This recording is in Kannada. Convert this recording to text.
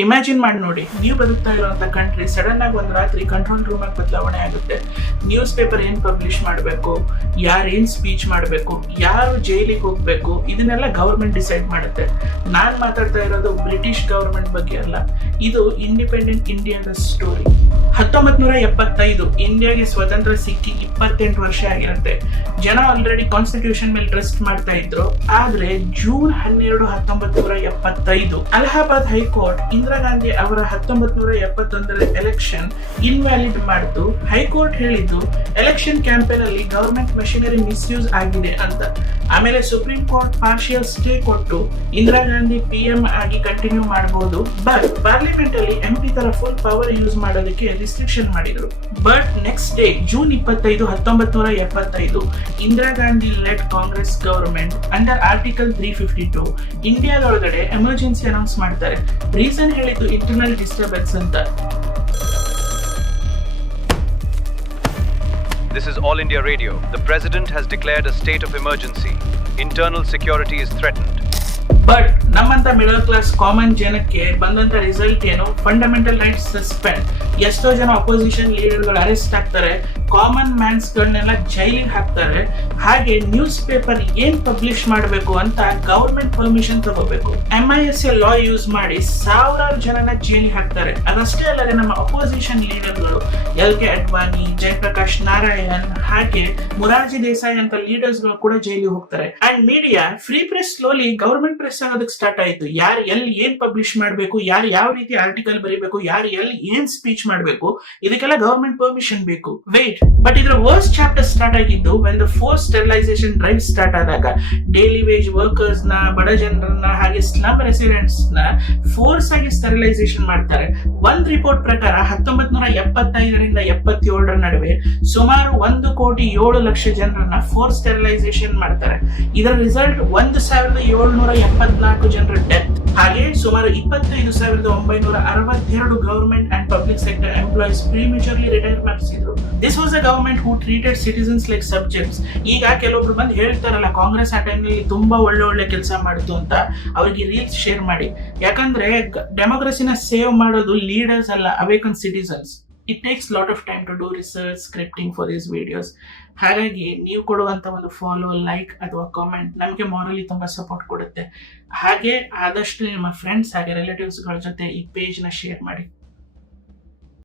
ಇಮ್ಯಾಜಿನ್ ಮಾಡಿ ನೋಡಿ, ನೀವು ಬದುಕ್ತಾ ಇರುವಂತ ಕಂಟ್ರಿ ಸಡನ್ ಆಗಿ ಒಂದು ರಾತ್ರಿ ಕಂಟ್ರೋಲ್ ರೂಮ್ ಆಗಿ ಬದಲಾವಣೆ ಆಗುತ್ತೆ. ನ್ಯೂಸ್ ಪೇಪರ್ ಏನ್ ಪಬ್ಲಿಷ್ ಮಾಡಬೇಕು, ಯಾರು ಏನ್ ಸ್ಪೀಚ್ ಮಾಡಬೇಕು, ಯಾರು ಜೈಲಿಗೆ ಹೋಗ್ಬೇಕು, ಇದನ್ನೆಲ್ಲ ಗವರ್ಮೆಂಟ್ ಡಿಸೈಡ್ ಮಾಡುತ್ತೆ. ನಾನ್ ಮಾತಾಡ್ತಾ ಇರೋದು ಬ್ರಿಟಿಷ್ ಗವರ್ಮೆಂಟ್ ಬಗ್ಗೆ ಅಲ್ಲ, ಇದು ಇಂಡಿಪೆಂಡೆಂಟ್ ಇಂಡಿಯಾದ ಸ್ಟೋರಿ. 1975 ಇಂಡಿಯಾಗೆ ಸ್ವತಂತ್ರ ಸಿಕ್ಕಿ 28 ವರ್ಷ ಆಗಿರುತ್ತೆ. ಜನ ಆಲ್ರೆಡಿ ಕಾನ್ಸ್ಟಿಟ್ಯೂಷನ್ ಮೇಲೆ ಟ್ರಸ್ಟ್ ಮಾಡ್ತಾ ಇದ್ರು. ಆದ್ರೆ ಜೂನ್ 12, 1975 ಅಲಹಾಬಾದ್ ಹೈಕೋರ್ಟ್ ಇಂದಿರಾ ಗಾಂಧಿ ಅವರ 1971 ಎಲೆಕ್ಷನ್ ಇನ್ವ್ಯಾಲಿಡ್ ಮಾಡಿತು. ಹೈಕೋರ್ಟ್ ಹೇಳಿದ್ದು ಎಲೆಕ್ಷನ್ ಕ್ಯಾಂಪೇನ್ ಅಲ್ಲಿ ಗವರ್ಮೆಂಟ್ ಮೆಷಿನರಿ ಮಿಸ್ಯೂಸ್ ಆಗಿದೆ ಅಂತ. ಆಮೇಲೆ ಸುಪ್ರೀಂ ಕೋರ್ಟ್ ಪಾರ್ಷಿಯಲ್ ಸ್ಟೇ ಕೊಟ್ಟು ಇಂದಿರಾ ಗಾಂಧಿ PM ಆಗಿ ಕಂಟಿನ್ಯೂ ಮಾಡಬಹುದು. ಬಟ್ ಪಾರ್ಲಿಮೆಂಟ್ ಅಲ್ಲಿ MP ತರ ಫುಲ್ ಪವರ್ ಯೂಸ್ ಮಾಡೋದಕ್ಕೆ ರಿಸ್ಟ್ರಿಕ್ಷನ್ ಮಾಡಿದ್ರು. But next day June 25, 1975 Indira Gandhi led Congress government under article 352 ಇಂಡಿಯಾದೊಳಗಡೆ ಎಮರ್ಜೆನ್ಸಿ ಅನೌನ್ಸ್ ಮಾಡ್ತಾರೆ. ರೀಸನ್ ಹೇಳಿದ್ದು ಇಂಟರ್ನಲ್ ಡಿಸ್ಟರ್ಬೆನ್ಸ್ ಅಂತ. This is All India Radio. The President has declared a state of emergency. Internal security is threatened. But ನಮ್ಮಂತ ಮಿಡಲ್ ಕ್ಲಾಸ್ ಕಾಮನ್ ಜನಕ್ಕೆ ಬಂದಂತ ರಿಸಲ್ಟ್ ಏನು? Fundamental rights suspend. ಎಷ್ಟೋ ಜನ ಅಪೋಸಿಷನ್ ಲೀಡರ್ಗಳು ಅರೆಸ್ಟ್ ಆಗ್ತಾರೆ, ಕಾಮನ್ ಮ್ಯಾನ್ಸ್ ಗಳನ್ನೆಲ್ಲ ಜೈಲಿಗೆ ಹಾಕ್ತಾರೆ. ಹಾಗೆ ನ್ಯೂಸ್ ಪೇಪರ್ ಏನ್ ಪಬ್ಲಿಷ್ ಮಾಡಬೇಕು ಅಂತ ಗವರ್ಮೆಂಟ್ ಪರ್ಮಿಷನ್ ತಗೋಬೇಕು. MISA ಲಾ ಯೂಸ್ ಮಾಡಿ ಸಾವಿರಾರು ಜನನ ಜೈಲಿಗೆ ಹಾಕ್ತಾರೆ. ಅದಷ್ಟೇ ಅಲ್ಲದೆ ನಮ್ಮ ಅಪೋಸಿಷನ್ ಲೀಡರ್ಗಳು LK ಅಡ್ವಾಣಿ, ಜಯಪ್ರಕಾಶ್ ನಾರಾಯಣ್, ಹಾಗೆ ಮುರಾರ್ಜಿ ದೇಸಾಯಿ ಅಂತ ಲೀಡರ್ಸ್ ಗಳು ಕೂಡ ಜೈಲಿಗೆ ಹೋಗ್ತಾರೆ. And media free press slowly government press ಆಗೋದಕ್ಕೆ ಸ್ಟಾರ್ಟ್ ಆಯ್ತು. ಯಾರು ಎಲ್ಲಿ ಏನ್ ಪಬ್ಲಿಷ್ ಮಾಡಬೇಕು, ಯಾರು ಯಾವ ರೀತಿ ಆರ್ಟಿಕಲ್ ಬರೀಬೇಕು, ಯಾರು ಎಲ್ಲಿ ಏನ್ ಸ್ಪೀಚ್ ಮಾಡಬೇಕು, ಇದಕ್ಕೆಲ್ಲ ಗವರ್ಮೆಂಟ್ ಪರ್ಮಿಷನ್ ಬೇಕು. ವೇಟ್, ಬಟ್ ಇದ್ರ ವರ್ಸ್ಟ್ ಚಾಪ್ಟರ್ ಸ್ಟಾರ್ಟ್ ಆಗಿದ್ದು when the forced sterilization drive start ಆದಾಗ ಡೈಲಿ ವೇಜ್ ವರ್ಕರ್ಸ್ ನ, ಬಡ ಜನರನ್ನ, ಹಾಗೆ ಸ್ಲಮ್ ರೆಸಿಡೆಂಟ್ಸ್ ನ ಫೋರ್ಸ್ ಆಗಿ ಸ್ಟೆರಿಲೈಸೇಷನ್ ಮಾಡ್ತಾರೆ. ಒಂದ್ ರಿಪೋರ್ಟ್ ಪ್ರಕಾರ 1975ರಿಂದ 77 ನಡುವೆ ಸುಮಾರು 1,07,00,000 ಜನರನ್ನ ಫೋರ್ಸ್ ಸ್ಟೆರಿಲೈಸೇಷನ್ ಮಾಡ್ತಾರೆ. ಇದರ ರಿಸಲ್ಟ್ 1,774 ಜನರ ಡೆತ್, ಹಾಗೆ ಸುಮಾರು 25,962 government and public sector employees prematurely retire ಮಾಡಿಸಿದ್ರು. This was a government who treated citizens like subjects. ಈಗ ಕೆಲವೊಬ್ರು ಬಂದು ಹೇಳ್ತಾರಲ್ಲ, ಕಾಂಗ್ರೆಸ್ ಆ ಟೈಮ್ನಲ್ಲಿ ತುಂಬಾ ಒಳ್ಳೆ ಕೆಲಸ ಮಾಡಿತು ಅಂತ, ಅವರಿಗೆ ರೀಲ್ಸ್ ಶೇರ್ ಮಾಡಿ. ಯಾಕಂದ್ರೆ ಡೆಮೋಕ್ರಸಿನ ಸೇವ್ ಮಾಡೋದು ಲೀಡರ್ಸ್ ಅಲ್ಲ, awaken citizens. It takes lot of time to do research, scripting for these videos. ಹಾಗಾಗಿ ನೀವು ಕೊಡುವಂತ ಒಂದು ಫಾಲೋ, ಲೈಕ್ ಅಥವಾ ಕಾಮೆಂಟ್ ನಮಗೆ ಮಾರಲಿ ತುಂಬಾ ಸಪೋರ್ಟ್ ಕೊಡುತ್ತೆ. ಹಾಗೆ ಆದಷ್ಟು ನಿಮ್ಮ ಫ್ರೆಂಡ್ಸ್ ಹಾಗೆ ರಿಲೇಟಿವ್ಸ್ಗಳ ಜೊತೆ ಈ ಪೇಜ್ನ ಶೇರ್ ಮಾಡಿ.